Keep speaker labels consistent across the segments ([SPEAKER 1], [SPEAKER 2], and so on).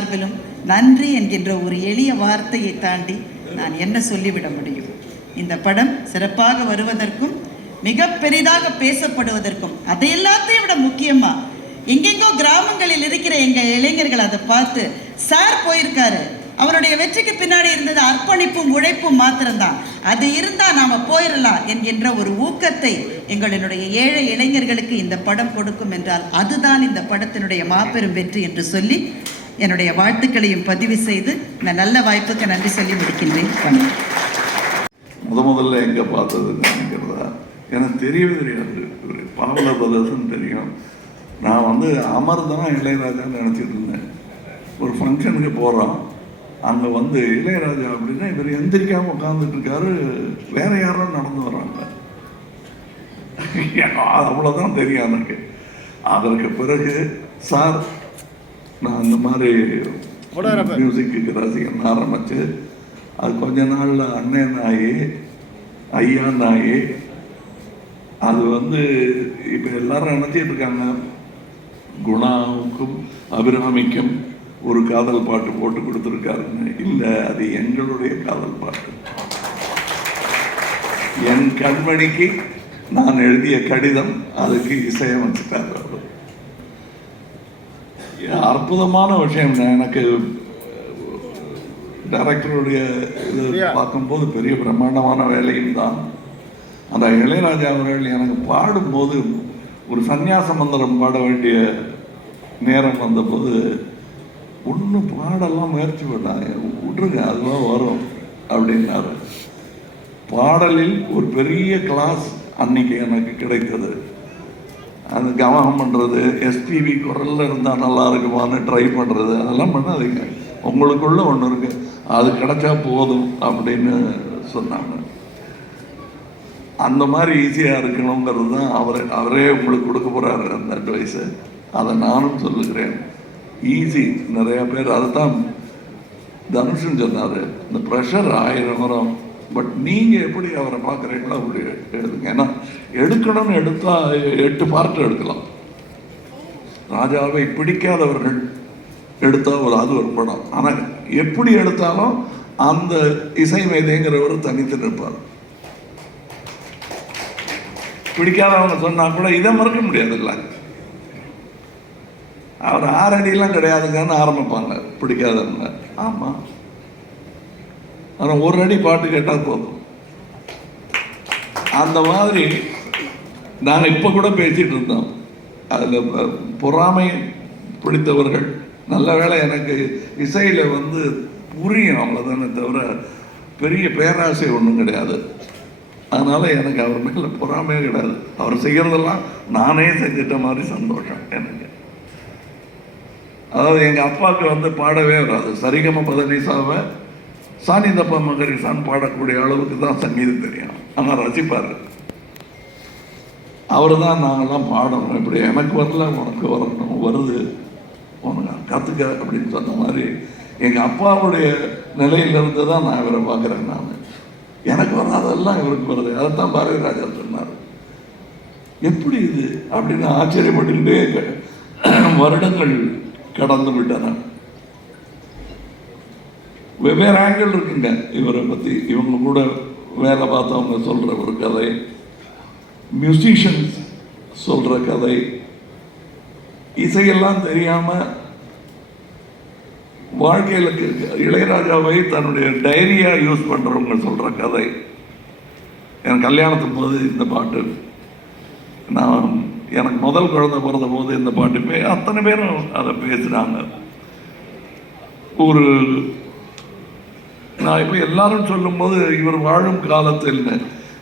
[SPEAKER 1] சார்பிலும் நன்றி என்கின்ற ஒரு எளிய வார்த்தையை தாண்டி நான் என்ன சொல்லிவிட முடியும்? இந்த படம் சிறப்பாக வருவதற்கும் மிக பெரிதாக பேசப்படுவதற்கும் அதை எல்லாத்தையும் விட முக்கியமா? எங்கெங்கோ கிராமங்களில் இருக்கிற எங்க இளைஞர்கள் அதை பார்த்து சார் போயிருக்காரு. அவருடைய வெற்றிக்கு பின்னாடி இருந்தது அர்ப்பணிப்பும் உழைப்பும் மாத்திரம்தான். அது இருந்தா நாம போயிடலாம் என்கின்ற ஒரு ஊக்கத்தை எங்களினுடைய ஏழை இளைஞர்களுக்கு இந்த படம் கொடுக்கும் என்றால் அதுதான் இந்த படத்தினுடைய மாபெரும் வெற்றி என்று சொல்லி என்னுடைய வாழ்த்துக்களையும் பதிவு செய்து இந்த நல்ல வாய்ப்புக்கு நன்றி சொல்லி முடிக்கின்றேன்.
[SPEAKER 2] முத முதல்ல எங்கே பார்த்ததுன்னு நினைக்கிறதா எனக்கு தெரியவே தெரியாது ஒரு பாவல பிரதர்ஸ்னு தெரியும். நான் வந்து அமர் தான் இளையராஜான்னு நினச்சிட்டு இருந்தேன். ஒரு ஃபங்க்ஷனுக்கு போகிறோம் அங்கே வந்து இளையராஜா அப்படின்னா இவர் எந்திரிக்காமல் உட்காந்துட்டு இருக்காரு. வேற யாரும் நடந்து வர்றாங்க அவ்வளோதான் தெரியும் எனக்கு. அதற்கு பிறகு சார் நான் இந்த மாதிரி மியூசிக்கு ரசிகன் ஆரம்பிச்சு அது கொஞ்ச நாள்ல அண்ணன் ஆகி ஐயா ஆகி அது வந்து இப்போ எல்லாரும் நினைச்சிட்டு இருக்காங்க. குணாவுக்கும் அபிராமிக்கும் ஒரு காதல் பாட்டு போட்டு கொடுத்துருக்காருன்னு. இல்லை அது எங்களுடைய காதல் பாட்டு. என் கண்மணிக்கு நான் எழுதிய கடிதம் அதுக்கு இசையமைச்சிட்டார் அவர். அற்புதமான விஷயம். எனக்கு டைரக்டருடைய இது பார்க்கும்போது பெரிய பிரம்மாண்டமான வேலையும் தான். அந்த இளையராஜா அவர்கள் எனக்கு பாடும்போது ஒரு சந்நியாச மந்திரம் பாட வேண்டிய நேரம் வந்தபோது ஒன்றும் பாடலாம் முயற்சி பண்ணாங்க விட்ருங்க அதுவாக வரும் அப்படின்னாரு. பாடலில் ஒரு பெரிய கிளாஸ் அன்னைக்கு எனக்கு கிடைத்தது. அது கவனம் பண்ணுறது எஸ்பிபி குரலில் இருந்தால் நல்லா இருக்குமான்னு ட்ரை பண்ணுறது அதெல்லாம் பண்ணாதீங்க. உங்களுக்குள்ள ஒன்று இருக்கு. அது கிடைச்சா போதும் அப்படின்னு சொன்னாங்க. அந்த மாதிரி ஈஸியாக இருக்கணுங்கிறது தான் அவர் அவரே உங்களுக்கு கொடுக்க போகிறாரு அந்த அட்வைஸை அதை நானும் சொல்லுகிறேன். ஈஸி நிறைய பேர் அதை தான் தனுஷன் சொன்னார். இந்த ப்ரெஷர் ஆயிரம் வரும். பட் நீங்கள் எப்படி அவரை பார்க்குறீங்களோ அப்படி எழுதுங்க ஏன்னா எடுக்கணும்னு எடுத்தால் எட்டு பார்ட்டு எடுக்கலாம். ராஜாவை பிடிக்காதவர்கள் எடுத்தால் ஒரு அது ஒரு படம். ஆனால் எப்படி எடுத்தாலும் அந்த இசை மேதைங்கிறவர் தனித்து நிற்பார் பிடிக்காதவங்க சொன்னா கூட இதை மறக்க முடியாதுல்ல. அவர் ஆரடியெல்லாம் கிடையாதுங்கன்னு ஆரம்பிப்பாங்க. பிடிக்காதவங்க. ஆமாம் ஆனால் ஒரு அடி பாட்டு கேட்டால் போதும். அந்த மாதிரி நாங்கள் இப்போ கூட பேசிகிட்டு இருந்தோம். அதில் பொறாமை பிடித்தவர்கள் நல்ல வேளை எனக்கு இசையில் வந்து புரியும் அவ்வளோதானே தவிர பெரிய பேராசை ஒன்றும் கிடையாது. அதனால் எனக்கு அவர் மேலே பொறாமையே கிடையாது. அவர் செய்கிறதெல்லாம் நானே செஞ்சிட்ட மாதிரி சந்தோஷம் எனக்கு. அதாவது எங்கள் அப்பாவுக்கு வந்து பாடவே வராது. சரிகம பதனிசாவை சானிதப்பா மகரிசான் பாடக்கூடிய அளவுக்கு தான் சங்கீதம் தெரியும். ஆனால் ரசிப்பார். அவர் தான் நாங்கள்லாம் பாடணும். இப்படி எனக்கு வரல உனக்கு வரணும் வருது. உனக்கு கற்றுக்க அப்படின்னு சொன்ன மாதிரி எங்கள் அப்பாவுடைய நிலையிலிருந்து தான் நான் இவரை பார்க்குறேன் நான். எனக்கு வராதெல்லாம் இவருக்கு வருது அதைத்தான் பாரதி ராஜா சொன்னார். எப்படி இது? அப்படின்னு ஆச்சரியப்பட்டுக்கிட்டே க- வருடங்கள் கடந்து விட்டன. வெவ்வேறு ஆங்கிள் இருக்குங்க. இவரை பற்றி இவங்க கூட வேலை பார்த்தவங்க சொல்கிற ஒரு கதை. மியூசிஷியன்ஸ் சொல்கிற கதை. இசையெல்லாம் தெரியாமல் வாழ்க்கையில் இளையராஜாவை தன்னுடைய டைரியாக யூஸ் பண்ணுறவங்க சொல்கிற கதை. என் கல்யாணத்துக்கு போது இந்த பாட்டு. நான் எனக்கு முதல் குழந்தை பிறந்த போது இந்த பாட்டு. அத்தனை பேரும் அதை பேசுகிறாங்க ஒரு நான் இப்போ எல்லாரும் சொல்லும்போது இவர் வாழும் காலத்தில்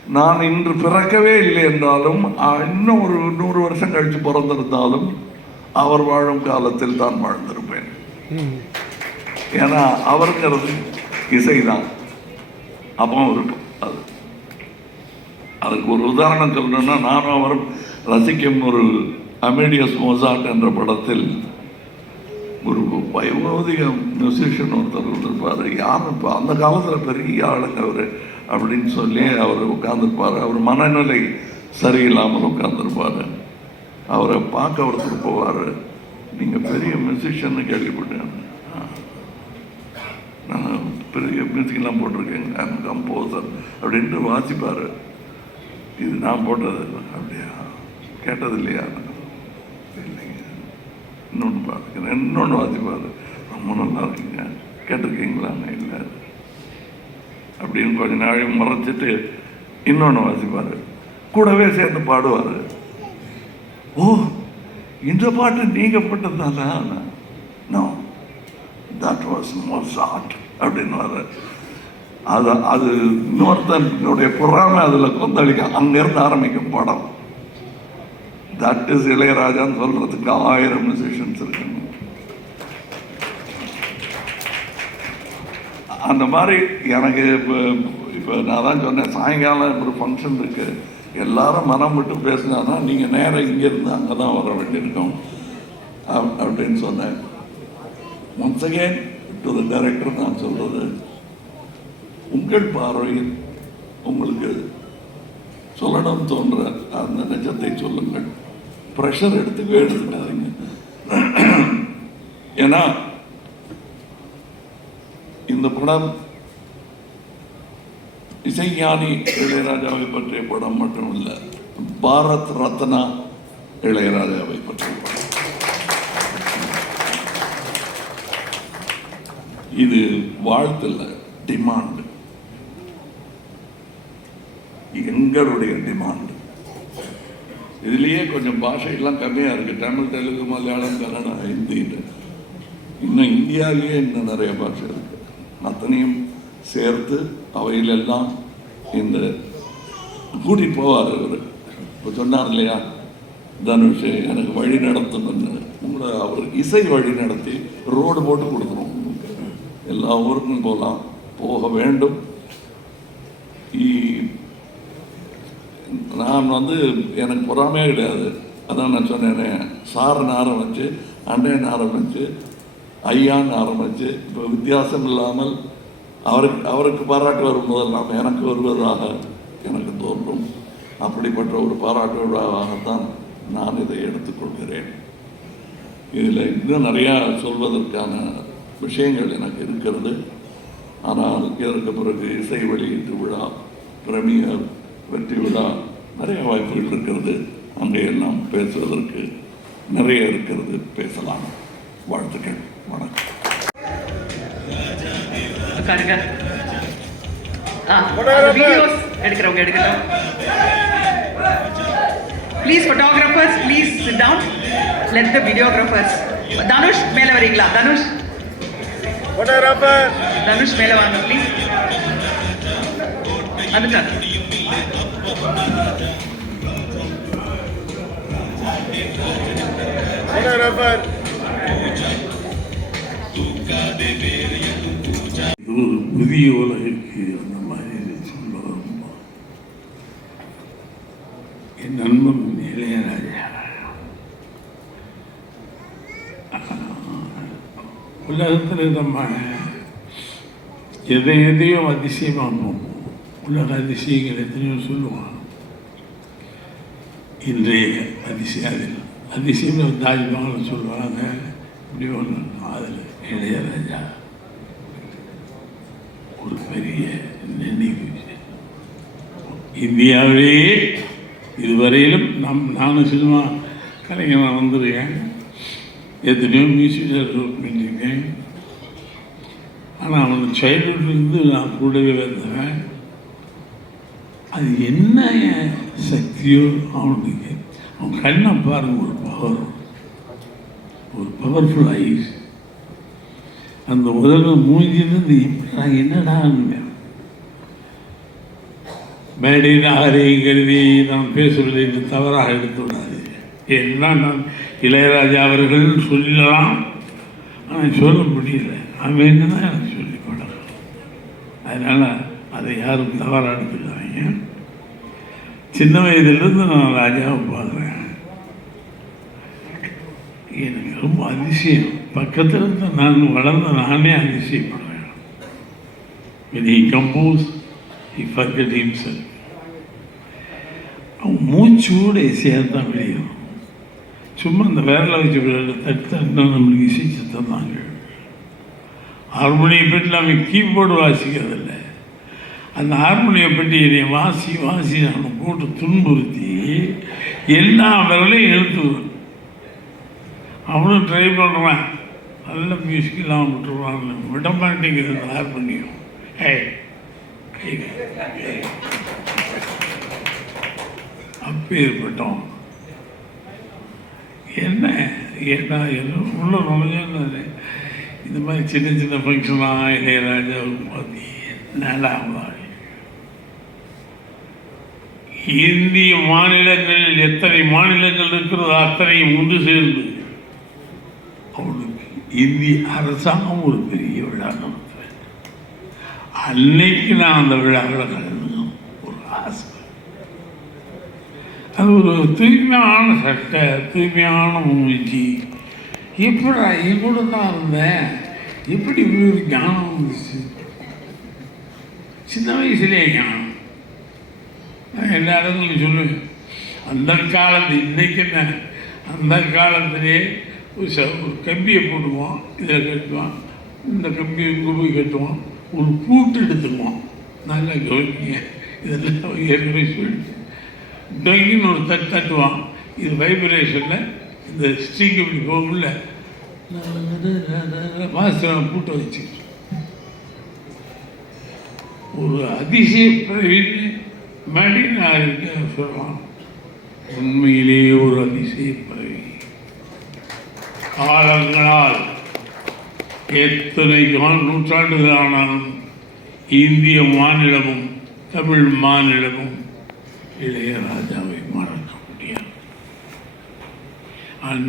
[SPEAKER 2] நான் இன்று பிறக்கவே இல்லை என்றாலும் இன்னும் ஒரு நூறு வருஷம் கழித்து பிறந்திருந்தாலும் அவர் வாழும் காலத்தில் தான் வாழ்ந்திருப்பேன். ஏன்னா அவருங்கிறது இசைதான். அப்போ இருக்கும் அது அதுக்கு ஒரு உதாரணம் சொல்லணும்னா நானும் அவரும் ரசிக்கும் ஒரு அமேடியஸ் மோசாட் என்ற படத்தில் ஒரு வைபௌதிக மியூசிஷியன் ஒருத்தர் இருந்திருப்பார். யாரும் இப்போ அந்த காலத்தில் பெரிய ஆளுங்க அவர் அப்படின்னு சொல்லி அவர் உட்காந்துருப்பார் அவர் மனநிலை சரியில்லாமல் உட்காந்துருப்பார் அவரை பார்க்க ஒருத்தர் போவார். நீங்கள் பெரிய மியூசிஷியன்னு கேள்விப்பட்டேன். நான் பெரிய மியூசிக்லாம் போட்டிருக்கேன். கம்போசர் அப்படின்ட்டு வாசிப்பார். இது நான் போட்டது. அப்படியா? கேட்டது இல்லையா? இன்னொன்று பார்த்துக்கிறேன். இன்னொன்று வாசிப்பார். ரொம்ப நல்லா இருக்குங்க கேட்டிருக்கீங்களான்னு இல்லை. அப்படின்னு கொஞ்ச நாளை மறைச்சிட்டு இன்னொன்று வாசிப்பார். கூடவே சேர்ந்து பாடுவார். ஓ இந்த பாட்டு நீங்கள் போட்டதுனால நோ தட் வாஸ் மொசாட் அப்படின்னு அது அது இன்னொருத்தனுடைய பொறாமை அதில் கொந்தளிக்க அங்கேருந்து ஆரம்பிக்கும் படம். தட் இஸ் இளையராஜான்னு சொல்கிறதுக்கு ஆயிரம் மியூசிஷியன்ஸ் இருக்கணும் அந்த மாதிரி எனக்கு இப்போ இப்போ நான் தான் சொன்னேன் சாயங்காலம் ஒரு ஃபங்க்ஷன் இருக்கு. எல்லாரும் மனம் விட்டு பேசினாதான் நீங்கள் நேரம் இங்கேருந்து அங்கே தான் வர வேண்டியிருக்கும். அப்- அப்படின்னு சொன்னேன். Once again to the director நான் சொல்றது உங்கள் பார்வையில் உங்களுக்கு சொல்லணும் தோன்ற அந்த நிஜத்தை சொல்லுங்கள். ப்ரெஷர் எடுத்துக்கவே எடுத்துக்காதீங்க ஏன்னா இந்த படம் இசைஞானி இளையராஜாவை பற்றிய படம் மட்டும் இல்லை பாரத் ரத்னா இளையராஜாவை பற்றிய படம். இது வாழ்த்துல டிமாண்ட் எங்களுடைய டிமாண்ட் இதுலயே கொஞ்சம் பாஷையெல்லாம் கம்மியா இருக்கு. தமிழ் தெலுங்கு மலையாளம் கன்னடம் ஹிந்தின்னு இன்னும் இந்தியாவிலேயே இன்னும் நிறைய பாஷை இருக்குது அத்தனையும் சேர்த்து அவையிலெல்லாம் இந்த கூட்டிட்டு போவார் அவர் இப்போ சொன்னார் இல்லையா? தனுஷ் எனக்கு வழி நடத்தணும்னு. உங்களை அவர் இசை வழி நடத்தி ரோடு போட்டு கொடுக்கணும். எல்லா ஊருக்கும் போகலாம் போக வேண்டும். நான் வந்து எனக்கு பொறாமையே கிடையாது. அதான் நான் சொன்னேனே சார்னு ஆரம்பிச்சு அண்ணன் ஆரம்பிச்சு ஐயான்னு ஆரம்பிச்சு இப்போ வித்தியாசம் இல்லாமல் அவருக்கு அவருக்கு பாராட்டு வரும்போதெல்லாம் எனக்கு வருவதாக எனக்கு தோன்றும். அப்படிப்பட்ட ஒரு பாராட்டு விழாவாகத்தான் நான் இதை எடுத்துக்கொள்கிறேன் இதில் இன்னும் நிறையா சொல்வதற்கான விஷயங்கள் எனக்கு இருக்கிறது. ஆனால் இதற்கு பிறகு இசை வெளியீட்டு விழா பிரமியர் வெற்றி விழா நிறைய வாய்ப்புகள் இருக்கிறது. அங்கே எல்லாம் பேசுவதற்கு நிறைய இருக்கிறது. பேசலாம். வாழ்த்துக்கள். வணக்கம்.
[SPEAKER 1] உட்காருங்க. ஆ வீடியோஸ் எடுக்கிறவங்க எடுக்கட்டும். Please photographers please sit down let the videographers Dhanush மேலே வரீங்களா? தனுஷ்
[SPEAKER 3] ஃபோட்டோகிராஃபர்
[SPEAKER 1] தனுஷ் மேலே வாங்க ப்ளீஸ்
[SPEAKER 3] ஃபோட்டோகிராஃபர்
[SPEAKER 4] இது ஒரு புதிய உலகிற்கு அந்த மாதிரி சொல்லுவோம் என் நண்பன் இளையராஜா உலகத்தில் நம்ம எதை எதையும் அதிசயமாக போவோம் உலக அதிசயங்கள் எத்தனையோ சொல்லுவான். இன்றைய அதிசயம் அதில் அதிசயம் தாஜ்மஹால் சொல்லுவாங்க இப்படி ஒன்று அதில் இளையராஜா. ஒரு பெரிய நினைவு இந்தியாவிலேயே இதுவரையிலும் நம் நானும் சினிமா கலைஞனாக வந்திருக்கேன். எத்தனையோ மியூசிக் பண்ணியிருக்கேன். ஆனால் அவன் சைல்டுஹுட்லேருந்து நான் கூடவே வந்தேன் அது என்ன சக்தியோ அவனுக்கு அவன் கண்ணை பாருங்க ஒரு பவர் ஒரு பவர்ஃபுல் ஐஸ் அந்த உலகம் மூஞ்சிலிருந்து நான் என்னடா மேடை யாரையும் கருதி நான் பேசுவதை என்று தவறாக எடுத்துவிடாது எல்லாம் நான் இளையராஜா அவர்கள் சொல்லலாம்? ஆனால் சொல்ல முடியல. அவன் தான் எனக்கு சொல்லி அதனால் அதை யாரும் தவறாக ஏன்? சின்ன வயதிலிருந்து நான் ராஜாவை பார்க்குறேன். எனக்கு ரொம்ப அதிசயம். பக்கத்தில் இருந்து நான் வளர்ந்த நானே அதிசயப்படுறேன். He compose he forgot forget himself. அவன் மூச்சோடு தான் வெளியும் சும்மா இந்த விரலை வச்சு விளையாட தட்டு தட்டினா நம்மளுக்கு இசை இசைச்சு தாங்க. ஹார்மோனியம் பெட்டில் அவன் கீபோர்டு வாசிக்கிறதில்லை. அந்த ஹார்மோனிய பெட்டி என்னை வாசி வாசி அவனை போட்டு துன்புறுத்தி எல்லா விரலையும் எழுத்துவேன் அவனும் ட்ரை பண்ணுறான் நல்ல மியூசிக் விட்டுருவான் விட மாட்டேங்கிறது ஹார்மோனியம் ஏய் கை அப்பேற்பட்டோம் என்ன? என்ன என்ன? உள்ள நுழைஞ்சு இந்த மாதிரி சின்ன சின்ன ஃபங்க்ஷனாக இளையராஜா பார்த்து நல்லா இந்திய மாநிலங்களில் எத்தனை மாநிலங்கள் இருக்கிறதோ அத்தனையும் ஒன்று சேர்ந்து அவனுக்கு இந்திய அரசாங்கம் ஒரு பெரிய விழா நடத்துவேன் அன்னைக்கு நான் அந்த விழாவில் கலந்துக்கணும் ஒரு ஆசை அது ஒரு தூய்மையான சட்டை தூய்மையான மூஞ்சி. எப்படா இப்படி தான் இருந்தேன்? எப்படி இப்படி ஒரு ஞானம் வந்துச்சு? சின்ன வயசுலேயே ஞானம். நான் எல்லா இடத்துலையும் சொல்லுவேன் அந்த காலத்து இன்றைக்கு என்ன? அந்த காலத்திலே ஒரு ச ஒரு கம்பியை போட்டுவோம் இதில் கட்டுவோம் இந்த கம்பியை இங்கே போய் ஒரு பூட்டு எடுத்துக்குவோம் நல்லா கவனிங்க இதெல்லாம் ஏற்கனவே சொல்லிட்டு டொங்கின்னு ஒரு தட்டு தட்டுவான். இது வைப்ரேஷனில் இந்த ஸ்ட்ரிங் இப்படி போகும்ல. மாஸ்டர் பூட்டை வச்சு. ஒரு அதிசய பிறவின்னு மடினார் சொல்லுவான் உண்மையிலேயே ஒரு அதிசய பதவி காலங்களால் எத்தனை நூற்றாண்டுகள் ஆனாலும் இந்திய மாநிலமும் தமிழ் மாநிலமும் இளையராஜாவை மறக்க முடியாது.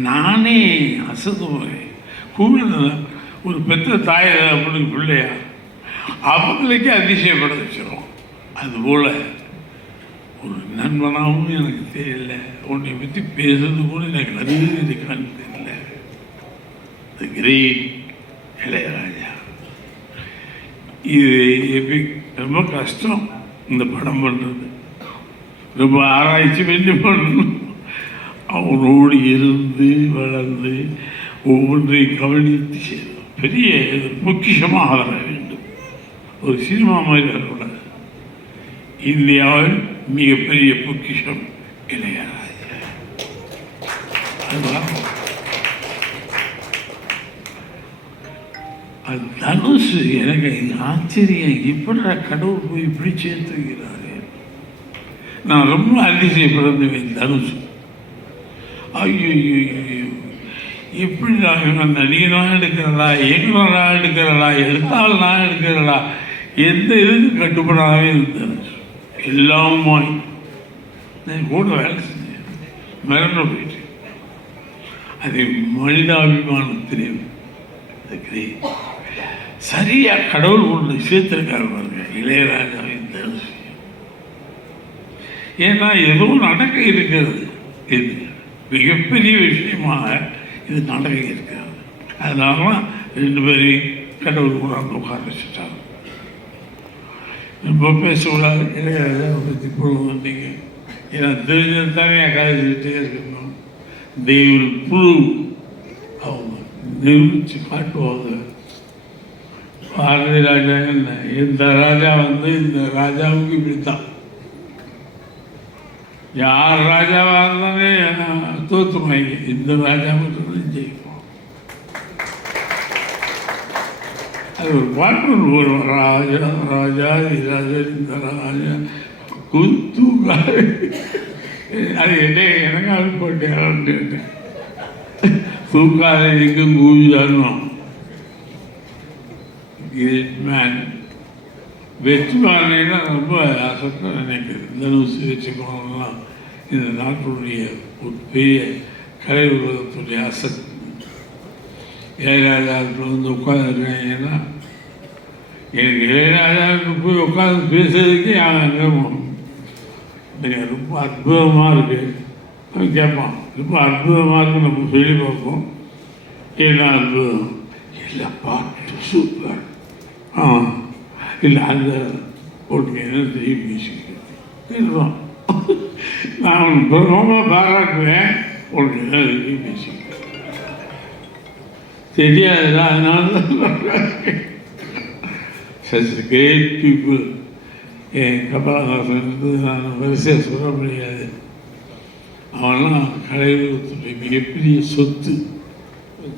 [SPEAKER 4] நானே அசதுவேன் கூட ஒரு பெத்த தாய் அப்படின்னு பிள்ளையா? அவங்களுக்கே அதிசயப்பட வச்சிடும் அதுபோல் ஒரு நண்பனாகவும் எனக்கு தெரியல. உன்னை பற்றி பேசுறது கூட எனக்கு நல்லது இருக்கான்னு தெரியல. The great Ilaiyaraaja. இது எப்படி ரொம்ப கஷ்டம் இந்த படம் பண்ணுறது ரொம்ப ஆராய்ச்சி பண்ணி பண்ணணும். அவனோடு இருந்து வளர்ந்து ஒவ்வொன்றையும் கவனித்து செய்தோம் பெரிய பொக்கிஷமாக வர வேண்டும். ஒரு சினிமா மாதிரி வரக்கூடாது. இந்தியாவில் மிகப்பெரிய பொக்கிஷம் இளையராஜா அதுதான் தனுஷ் எனக்கு ஆச்சரியம். இப்படா கடவுள் போய் இப்படி சேர்த்துக்கிறாரு? நான் ரொம்ப அதிசயப்படுறேன் தனுஷ் ஐயோ எப்படி நான் நடிகனாக எடுக்கிறதா இயக்குனராக எடுக்கிறதா எழுத்தாளனாக எடுக்கிறதா எந்த இதுக்கு கட்டுப்படாமே இருந்தது எல்லாமாய் நான் கூட வேலை செஞ்சேன் மிரண்டு போயிட்டு. அது மனிதாபிமானத்திலே இந்த சரியா கடவுள் ஒன்று விஷயத்திற்காக பாருங்க இளையராஜாவின் தனுஷ் ஏன்னா ஏதோ நடக்க இருக்கிறது. இது மிகப்பெரிய விஷயமாக இது நடக்க இருக்கிறது. அதனால தான் ரெண்டு பேரையும் கடவுள் கூட உட்கார வச்சுட்டாங்க. இப்போ பேசக்கூடாது இளையராஜா பற்றி பொழுது வந்தீங்க. ஏன்னா தெரிஞ்சது தானே கதைச்சிட்டே இருக்கணும். தெய்வம் புழு. அவங்க நிரூபித்து காட்டுவாங்க பாரதி ராஜா என்ன? இந்த ராஜா வந்து இந்த ராஜாவுக்கு இப்படித்தான். யார் ராஜாவாக இருந்தாலே தோற்றுமாங்க இந்த ராஜா மட்டும் அது ஒரு பாட்டு வரும் ராஜா ராஜா ராஜா இந்த ராஜா குத்து அது என்ன எனக்கு அது போட்டு தூக்காத எங்கும் கூவிதானும் கிரேட் மேன் வெற்றிமாறனா ரொம்ப அசத்தம் நினைக்குது. தனுசு வச்சுக்கணும்லாம் இந்த நாட்டுடைய ஒரு பெரிய கலை உலகத்துடைய அசத் இளையராஜாவுக்கு வந்து உட்காந்துருக்கேன் ஏன்னா எனக்கு இளையராஜாவுக்கு போய் உட்காந்து பேசுறதுக்கே அவன் அங்கே போகணும். எனக்கு ரொம்ப அற்புதமாக இருக்குது அவன் கேட்பான். ரொம்ப அற்புதமாக இருக்கு நம்ம சொல்லி பார்ப்போம். என்ன அற்புதம்? இல்லை பாட்டு சூப்பர் ஆ இல்லை அந்த போட்டு என்ன தெரியும் பேசிக்கிறேன் நான் நான் ரொம்ப பாராட்டுவேன். ஒன்று பேசிக்கிறேன் தெரியாதுடா அதனால சச் கிரேட் பீப்புள் என் கமலஹாசன் நான் வரிசையாக சொல்ல முடியாது. அவன்லாம் கலையுலகத்துடைய மிகப்பெரிய சொத்து?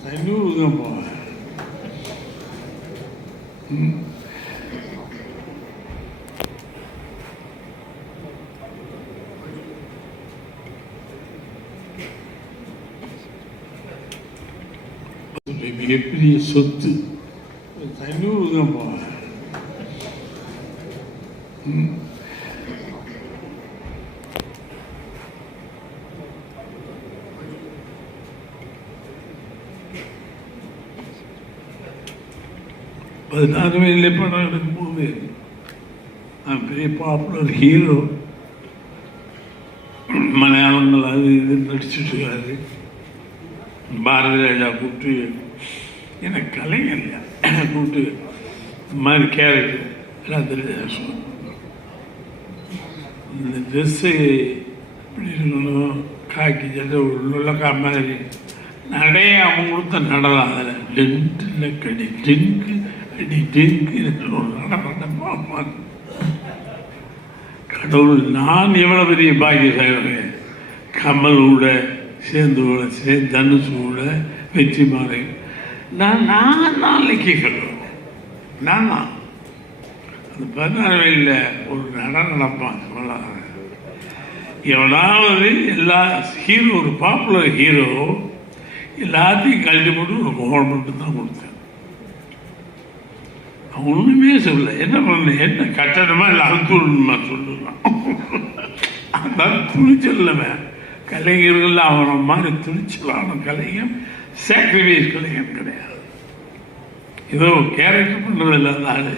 [SPEAKER 4] தண்ணூறு தான் போவேன் மிகப்பெரிய சொத்து? தண்ணூறு தான் போவேன் ம். பதினாறு வயதிலே படம் எடுக்கும்போது நான் பெரிய பாப்புலர் ஹீரோ மலையாளங்கள் அது இது நடிச்சுட்டு இருக்காரு. பாரதி ராஜா கூப்பிட்டு எனக்கு கலைஞர் கூப்பிட்டு இந்த மாதிரி கேரக்டர் எல்லாம் தெரிஞ்சு இந்த ட்ரெஸ்ஸு எப்படி இருக்கணும்? காக்கி சட்டை உள்ளக்கா மாதிரி நடைய அவன் கொடுத்த நடலாம் அதில். டென்ட்டில் கடி டெங்கு அடி டெங்கு ஒரு நடமா கடவுள் நான் எவ்வளோ பெரிய பாக்கியசாலி கூட சேர்ந்து கூட சேர்ந்து வெற்றி கூட வெற்றி மாறேன் நாளைக்கு சொல்லுவேன் நான் தான். அந்த பதினாறு வயதில் ஒரு நடம் நடப்பான் அவ்வளோதான் எவனாவது எல்லா ஹீரோ ஒரு பாப்புலர் ஹீரோ எல்லாத்தையும் கல்வி போட்டு ஒரு புகழ் மட்டும் தான் கொடுத்தேன். அவன் ஒன்றுமே சொல்லல. என்ன பண்ண என்ன கட்டணமா இல்லை அழுத்தணுமா சொல்லுறான் அந்த துணிச்சல்லவன் கலைஞர்கள் அவனை மாதிரி துணிச்சலான கலைஞன் சாக்ரிஃபைஸ் கிடையாது கிடையாது ஏதோ கேரக்டர் பண்ணுறது இல்லை அந்த ஆள்.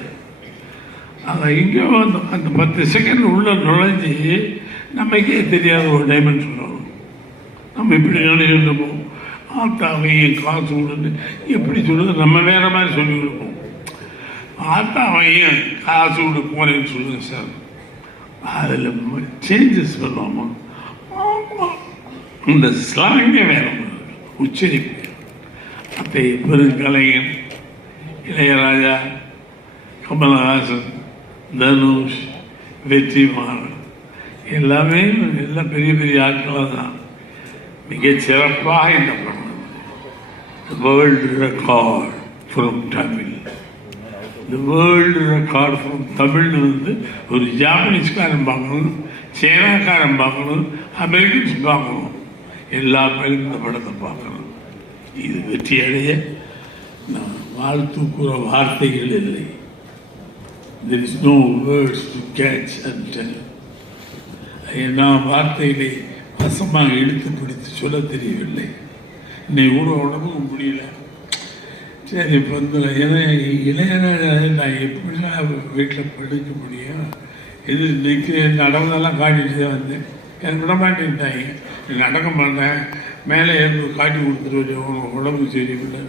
[SPEAKER 4] அதை எங்கேயோ அந்த அந்த பத்து செகண்ட் உள்ளே நுழைஞ்சி நமக்கே தெரியாத ஒரு டைமென்ஷன் வரும் நம்ம இப்படி நினைச்சிருந்தோமோ ஆத்தாவையும் காசு கொடுத்து எப்படி சொல்லுது நம்ம வேறு மாதிரி சொல்லி கொடுப்போம். ஆத்தாவையும் காசு கொடு போகிறேன்னு சொல்லுங்க சார் அதில் சேஞ்சஸ் பண்ணுவோமா இந்த ஸ்லாங்கே வேற உச்சரிப்பு. அத்தை பெருங்கலைஞன் இளையராஜா கமலஹாசன் தனுஷ் வெற்றிமாறன். எல்லாமே எல்லாம் பெரிய பெரிய ஆட்களாக தான். மிகச் சிறப்பாக இந்த படம் வேர்ல்டு ரெக்கார்ட் ஃப்ரம் தமிழ் இந்த வேர்ல்டு ரெக்கார்ட் ஃப்ரம் தமிழ்னு வந்து ஒரு ஜாப்பனீஸ்காரன் பார்க்கணும் சைனாக்காரன் பார்க்கணும் அமெரிக்கன்ஸ் பார்க்கணும். எல்லா பேரும் இந்த படத்தை பார்க்கணும். இது வெற்றி அடைய நான் வாழ்த்து கூற வார்த்தைகள் இல்லை. There is no words to catch and tell. நான் வார்த்தைகளை வசமாக இழுத்து பிடித்து சொல்ல தெரியவில்லை. இன்னை கூட உடம்புக்கு முடியல. சரி இப்போ வந்து ஏன்னா இளையராஜா நான் எப்படிலாம் வீட்டில் படிக்க முடியும்? இது இன்னைக்கு நடவதெல்லாம் காட்டிட்டு தான் வந்தேன். எனக்கு விட மாட்டேன்ட்டாங்க நடக்க மாட்டேன் மேலே இருந்து காட்டி கொடுத்துட்டு உனக்கு உடம்பு சரியில்லை.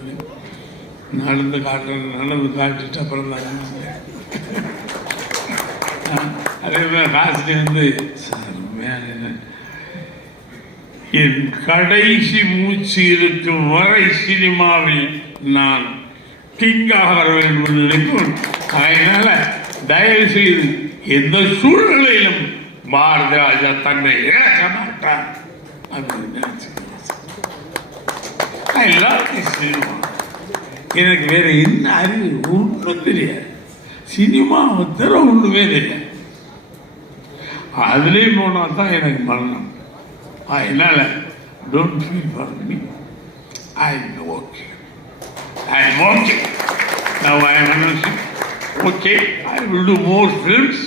[SPEAKER 4] நடந்து காட்டுறது நடந்து காட்டிட்டு அப்புறம் தான் அதே மாதிரி காசு வந்து சார் என்ன? என் கடைசி மூச்சு இருக்கும் வரை சினிமாவில் நான் கிங்காக வர வேண்டும் என்று நினைப்போம் அதனால் தயவு செய்து எந்த சூழ்நிலையிலும் பாரதி ராஜா தன்னை இழக்க மாட்டார் அப்படின்னு எனக்கு வேற என்ன அறிவு? ஒன்றும் தெரியாது. சினிமா தர ஒன்றுமே தெரியாது. அதுலேயும் போனால் தான் எனக்கு மரணம். அதனால don't feel for me I am okay I am okay நான் okay I will do more films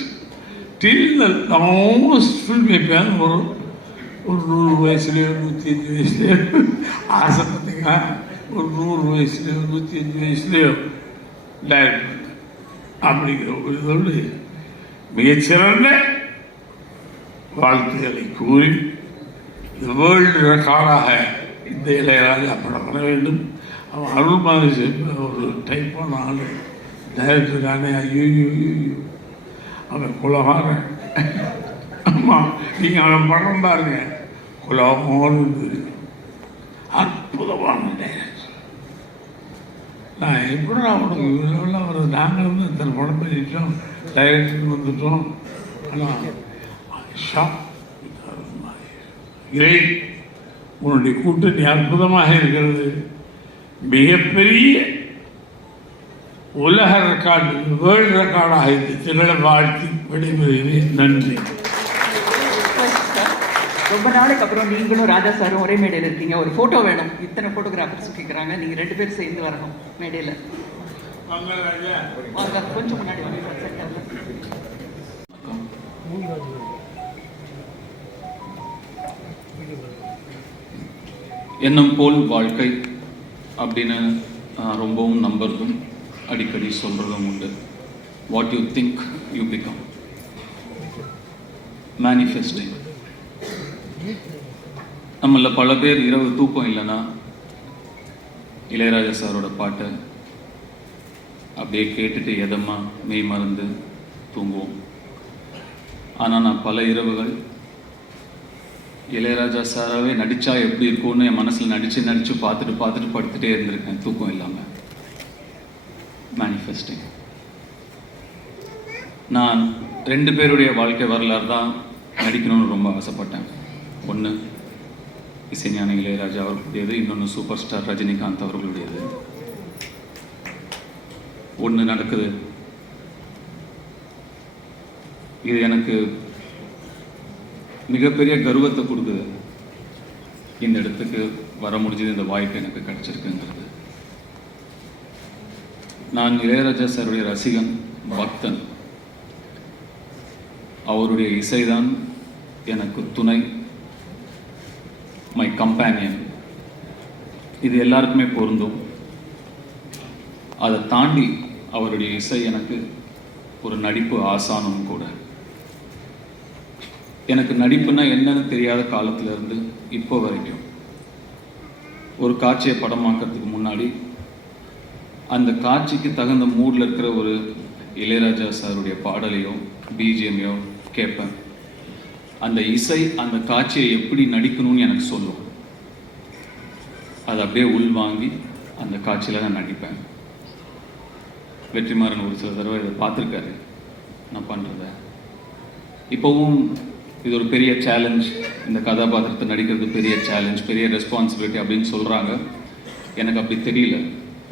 [SPEAKER 4] till the last film எப்பயாவது வரும் ஒரு நூறு வயசுலேயோ நூற்றி அஞ்சு வயசுலேயோ ஆசை பார்த்தீங்கன்னா ஒரு நூறு வயசுலேயோ நூற்றி அஞ்சு வயசுலேயோ டைரக்ட் பண்ணேன் அப்படிங்கிற ஒரு இதோடு மிகச்சிறந்த வாழ்த்துக்களை கூறி இந்த வேர்ல்டு ரெக்கார்டாக இந்த இளையராஜா படம் வர வேண்டும் அவன் அருள் மாதிரி ஒரு டைப்பான ஆள் டைரக்டருக்கானே ஐயோ ஐயோ, ஐயோ அவன் குலகாரன் ஆமாம் நீங்கள் அவன் படம் பாருங்க குலகாரம் இருந்தது அற்புதமான டைரக்டர் நான் எப்படி அவனுக்கு இவ்வளோ வருது நாங்கள் வந்து இத்தனை படம் பண்ணிட்டோம் டைரக்டர் வந்துட்டோம். ஆனால் ஷாப் கிரேட் உன்னுடைய கூட்டணி அற்புதமாக இருக்கிறது. மிகப்பெரிய உலக ரெக்கார்டு வேர்ல்டு ரெக்கார்டாக இது திகழ வாழ்த்தி விடைபெறுகிறேன் நன்றி.
[SPEAKER 3] ரொம்ப நாளைக்கு அப்புறம் நீங்களும் ராஜா சாரும் ஒரே மேடையில் இருக்கீங்க. ஒரு போட்டோ வேணும். இத்தனை போட்டோகிராஃபர்ஸ் கேட்குறாங்க நீங்க ரெண்டு பேரும் சேர்ந்து வரணும் மேடையில. வாங்க கொஞ்சம் முன்னாடி
[SPEAKER 5] எண்ணம் போல் வாழ்க்கை அப்படின்னு ரொம்பவும் நம்புறதும் அடிக்கடி சொல்கிறதும் உண்டு. What you think you become manifesting நம்மள பல பேர் இரவு தூக்கம் இல்லைன்னா இளையராஜா சாரோட பாட்டை அப்படியே கேட்டுட்டு எதமா மெய் மறந்து தூங்குவோம். ஆனால் நான் பல இரவுகள் இளையராஜா சாராவே நடித்தா எப்படி இருக்கும்னு என் மனசில் நடித்து நடித்து பார்த்துட்டு பார்த்துட்டு படுத்துகிட்டே இருந்திருக்கேன். தூக்கம் இல்லாமல் மேனிஃபெஸ்டிங் நான் ரெண்டு பேருடைய வாழ்க்கை வரலாறு தான் நடிக்கணும்னு ரொம்ப ஆசைப்பட்டேன். ஒன்று இசைஞானி இளையராஜா அவர்களுடையது இன்னொன்று சூப்பர் ஸ்டார் ரஜினிகாந்த் அவர்களுடையது. ஒன்று நடக்குது. இது எனக்கு மிகப்பெரிய கர்வத்தை கொடுக்குது. இந்த இடத்துக்கு வர முடிஞ்சது இந்த வாய்ப்பு எனக்கு கிடச்சிருக்குங்கிறது. நான் இளையராஜா சாருடைய ரசிகன் பக்தன். அவருடைய இசைதான் எனக்கு துணை மை கம்பேனியன் இது எல்லாருக்குமே பொருந்தும். அதை தாண்டி அவருடைய இசை எனக்கு ஒரு நடிப்பு ஆசானும் கூட. எனக்கு நடிப்புனா என்னன்னு தெரியாத காலத்துல இருந்து இப்போ வரைக்கும். ஒரு காட்சியை படமாக்கிறதுக்கு முன்னாடி அந்த காட்சிக்கு தகுந்த மூடில் இருக்கிற ஒரு இளையராஜா சாருடைய பாடலையோ பிஜிஎம்மையோ கேட்பேன். அந்த இசை அந்த காட்சியை எப்படி நடிக்கணும்னு எனக்கு சொல்லும். அதை அப்படியே உள்வாங்கி அந்த காட்சியில் நான் நடிப்பேன். வெற்றிமாறன் ஒரு சில தடவை இதை பார்த்துருக்காரு. நான் பண்ணுறத இப்போவும் இது ஒரு பெரிய சேலஞ்ச் இந்த கதாபாத்திரத்தை நடிக்கிறது பெரிய சேலஞ்ச் பெரிய ரெஸ்பான்சிபிலிட்டி அப்படின்னு சொல்கிறாங்க எனக்கு அப்படி தெரியல.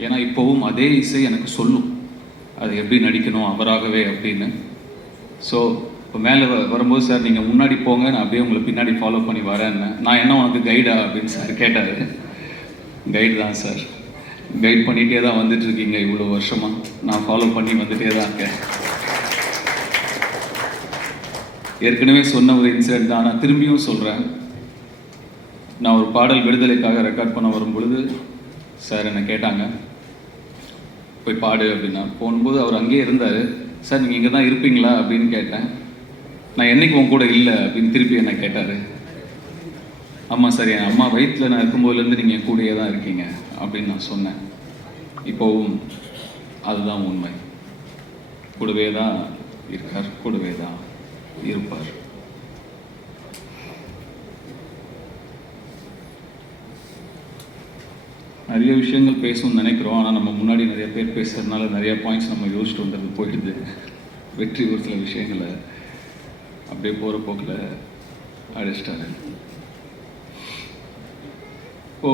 [SPEAKER 5] ஏன்னா இப்போவும் அதே இசை எனக்கு சொல்லும். அது எப்படி நடிக்கணும் அவராகவே அப்படின்னு. ஸோ இப்போ மேலே வரும்போது சார் நீங்கள் முன்னாடி போங்க நான் அப்படியே உங்களை பின்னாடி ஃபாலோ பண்ணி வரேன்னு. நான் என்ன உனக்கு கைடா அப்படின்னு சார் கேட்டார். கைடு தான் சார். கைட் பண்ணிகிட்டே தான் வந்துட்டு இருக்கீங்க இவ்வளோ வருஷமாக நான் ஃபாலோ பண்ணி வந்துகிட்டே தான் இருக்கேன். ஏற்கனவே சொன்ன ஒரு இன்சிடென்ட் தான். நான் திரும்பியும் சொல்கிறேன் நான் ஒரு பாடல் விடுதலைக்காக ரெக்கார்ட் பண்ண வரும்பொழுது சார் என்னை கேட்டாங்க. போய் பாடு அப்படின்னா. போகும்போது அவர் அங்கேயே இருந்தார். சார் நீங்கள் இங்கே தான் இருப்பீங்களா? அப்படின்னு கேட்டேன். நான் என்றைக்கு உன் கூட இல்லை? அப்படின்னு திருப்பி என்னை கேட்டார். ஆமாம் சார் என் அம்மா வயிற்றில் நான் இருக்கும்போதுலேருந்து நீங்கள் என் கூடயே தான் இருக்கீங்க அப்படின்னு நான் சொன்னேன். இப்போவும் அதுதான் உண்மை. கூடவே தான் இருக்கார் கூடவே தான் இருப்பார். நிறைய விஷயங்கள் பேசணும்னு நினைக்கிறோம். ஆனால் நம்ம முன்னாடி நிறைய பேர் பேசுறதுனால நிறைய பாயிண்ட்ஸ் நம்ம யோசிச்சுட்டு வந்தது போயிடுது. வெற்றி ஒரு சில விஷயங்களை அப்படியே போகிற போக்கில் அடிச்சிட்டாரு இப்போ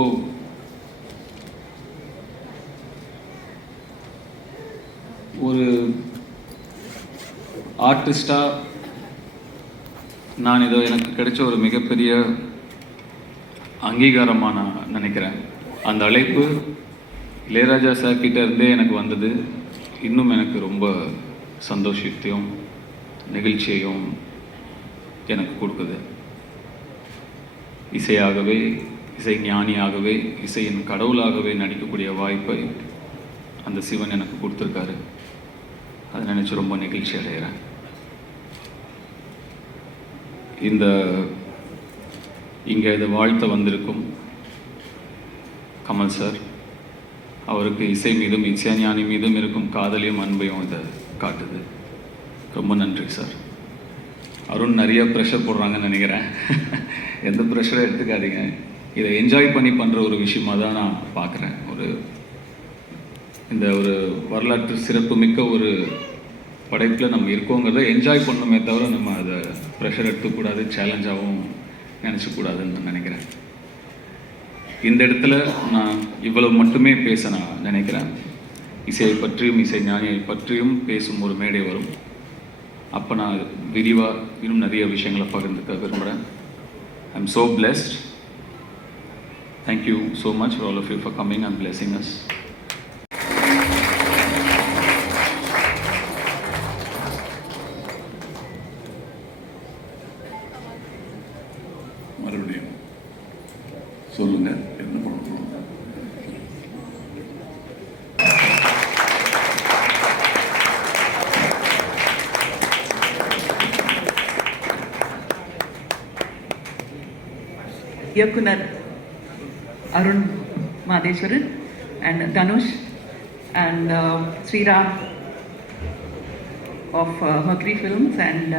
[SPEAKER 5] ஒரு ஆர்டிஸ்டாக நான் இதோ எனக்கு கிடைச்ச ஒரு மிகப்பெரிய அங்கீகாரமாக நான் நினைக்கிறேன். அந்த அழைப்பு இளையராஜா சார் கிட்ட இருந்தே எனக்கு வந்தது. இன்னும் எனக்கு ரொம்ப சந்தோஷத்தையும் நெகிழ்ச்சியையும் எனக்கு கொடுக்குது. இசையாகவே இசை ஞானியாகவே இசையின் கடவுளாகவே நடிக்கக்கூடிய வாய்ப்பை அந்த சிவன் எனக்கு கொடுத்துருக்காரு. அதை நினச்சி ரொம்ப நெகிழ்ச்சி அடைகிறேன். இந்த இங்கே இதை வாழ்த்த வந்திருக்கும் கமல் சார் அவருக்கு இசை மீதும் இசைஞானி மீதும் இருக்கும் காதலையும் அன்பையும் இதை காட்டுது. ரொம்ப நன்றி சார். அருண் நிறைய ப்ரெஷர் போடுறாங்கன்னு நினைக்கிறேன். எந்த ப்ரெஷரும் எடுத்துக்காதீங்க. இதை என்ஜாய் பண்ணி பண்ணுற ஒரு விஷயமாக தான் நான் பார்க்குறேன். ஒரு இந்த ஒரு வரலாற்று சிறப்புமிக்க ஒரு படைப்பில் நம்ம இருக்கோங்கிறத என்ஜாய் பண்ணணுமே தவிர நம்ம அதை ப்ரெஷர் எடுத்துக்கூடாது சேலஞ்சாகவும் நினச்சக்கூடாதுன்னு நினைக்கிறேன். இந்த இடத்துல நான் இவ்வளவு மட்டுமே பேச நான் நினைக்கிறேன். இசையை பற்றியும் இசை ஞானியை பற்றியும் பேசும் ஒரு மேடை வரும். அப்போ நான் விரிவாக இன்னும் நிறைய விஷயங்களை பகிர்ந்துக்க விரும்புகிறேன் I am so blessed thank you so much for all of you for coming and blessing us
[SPEAKER 3] இயக்குனர் Arun Matheswaran and Dhanush and uh, Sriram of மக்ரி films and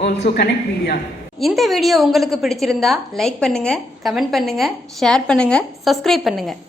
[SPEAKER 3] also Connect Media
[SPEAKER 6] இந்த வீடியோ உங்களுக்கு பிடிச்சிருந்தா like பண்ணுங்கள் comment பண்ணுங்கள் share பண்ணுங்கள் subscribe பண்ணுங்கள்